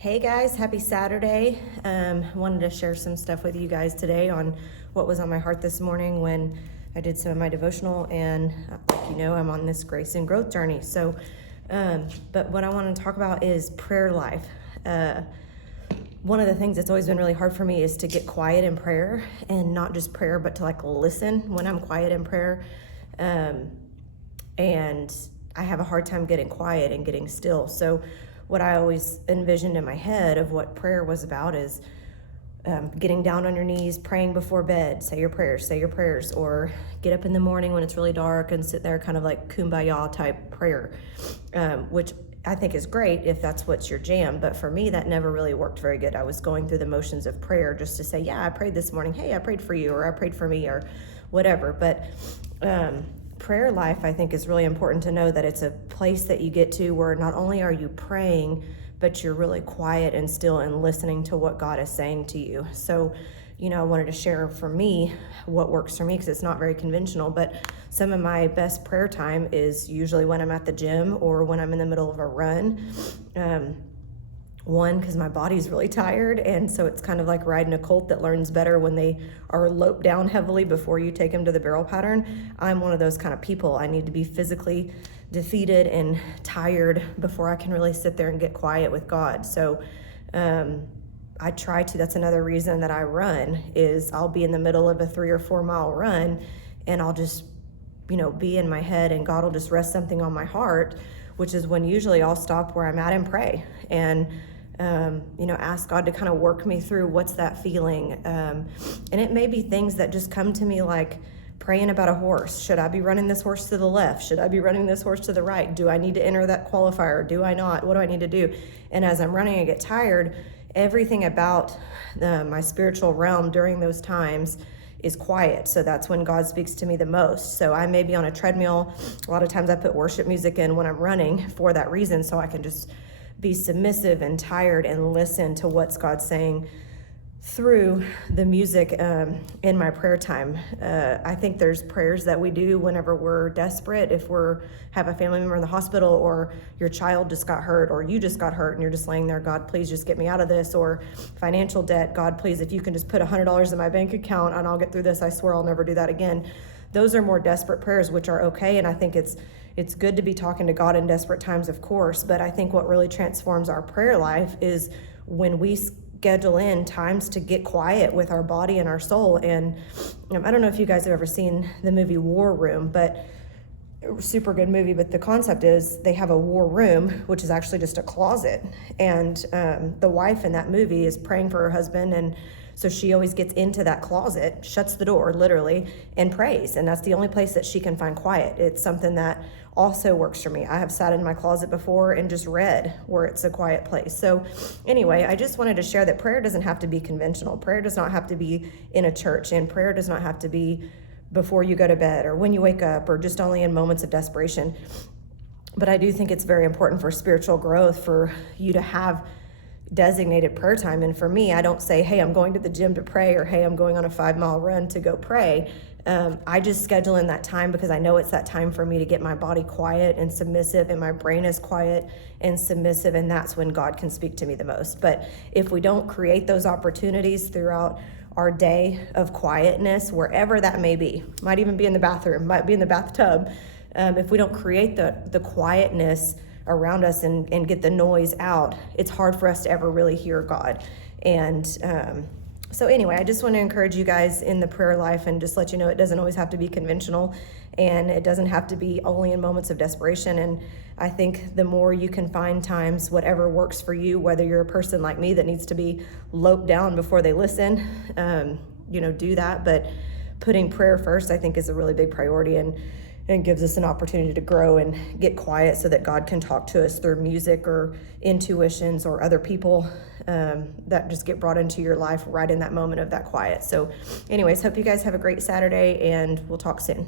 Hey guys, happy Saturday. Wanted to share some stuff with you guys today on what was on my heart this morning when I did some of my devotional, and like you know, I'm on this grace and growth journey. But what I want to talk about is prayer life. One of the things that's always been really hard for me is to get quiet in prayer, and not just prayer, but to like listen when I'm quiet in prayer. And I have a hard time getting quiet and getting still. So what I always envisioned in my head of what prayer was about is getting down on your knees, praying before bed, say your prayers, or get up in the morning when it's really dark and sit there kind of like kumbaya type prayer, which I think is great if that's what's your jam. But for me, that never really worked very good. I was going through the motions of prayer just to say, yeah, I prayed this morning. Hey, I prayed for you, or I prayed for me, or whatever. But prayer life, I think, is really important to know that it's a place that you get to where not only are you praying, but you're really quiet and still and listening to what God is saying to you. So, I wanted to share for me what works for me, because it's not very conventional, but some of my best prayer time is usually when I'm at the gym or when I'm in the middle of a run. One, because my body's really tired, and so it's kind of like riding a colt that learns better when they are loped down heavily before you take them to the barrel pattern. I'm one of those kind of people. I need to be physically defeated and tired before I can really sit there and get quiet with God. So I try to. That's another reason that I run, is I'll be in the middle of a 3 or 4 mile run, and I'll just be in my head, and God will just rest something on my heart, which is when usually I'll stop where I'm at and pray and ask God to kind of work me through what's that feeling. And it may be things that just come to me, like praying about a horse. Should I be running this horse to the left? Should I be running this horse to the right? Do I need to enter that qualifier? Do I not? What do I need to do? And as I'm running, I get tired. Everything about my spiritual realm during those times is quiet. So that's when God speaks to me the most. So I may be on a treadmill. A lot of times I put worship music in when I'm running for that reason, so I can just be submissive and tired and listen to what's God saying through the music in my prayer time. I think there's prayers that we do whenever we're desperate. If have a family member in the hospital, or your child just got hurt, or you just got hurt and you're just laying there, God, please just get me out of this. Or financial debt, God, please, if you can just put $100 in my bank account and I'll get through this, I swear I'll never do that again. Those are more desperate prayers, which are okay. And I think it's good to be talking to God in desperate times, of course. But I think what really transforms our prayer life is when we schedule in times to get quiet with our body and our soul. And I don't know if you guys have ever seen the movie War Room, but super good movie. But the concept is they have a war room, which is actually just a closet. And the wife in that movie is praying for her husband, and so she always gets into that closet, shuts the door literally, and prays. And that's the only place that she can find quiet. It's something that also works for me. I have sat in my closet before and just read where it's a quiet place. So anyway, I just wanted to share that prayer doesn't have to be conventional. Prayer does not have to be in a church, and prayer does not have to be before you go to bed or when you wake up, or just only in moments of desperation. But I do think it's very important for spiritual growth for you to have designated prayer time. And for me, I don't say, hey, I'm going to the gym to pray, or hey, I'm going on a 5-mile run to go pray. I just schedule in that time because I know it's that time for me to get my body quiet and submissive, and my brain is quiet and submissive, and that's when God can speak to me the most. But if we don't create those opportunities throughout our day of quietness, wherever that may be, might even be in the bathroom, might be in the bathtub, if we don't create the quietness around us and get the noise out, it's hard for us to ever really hear God. And so anyway, I just want to encourage you guys in the prayer life, and just let you know it doesn't always have to be conventional, and it doesn't have to be only in moments of desperation. And I think the more you can find times, whatever works for you, whether you're a person like me that needs to be loped down before they listen, do that. But putting prayer first, I think, is a really big priority, and gives us an opportunity to grow and get quiet so that God can talk to us through music or intuitions or other people that just get brought into your life right in that moment of that quiet. So anyways, hope you guys have a great Saturday, and we'll talk soon.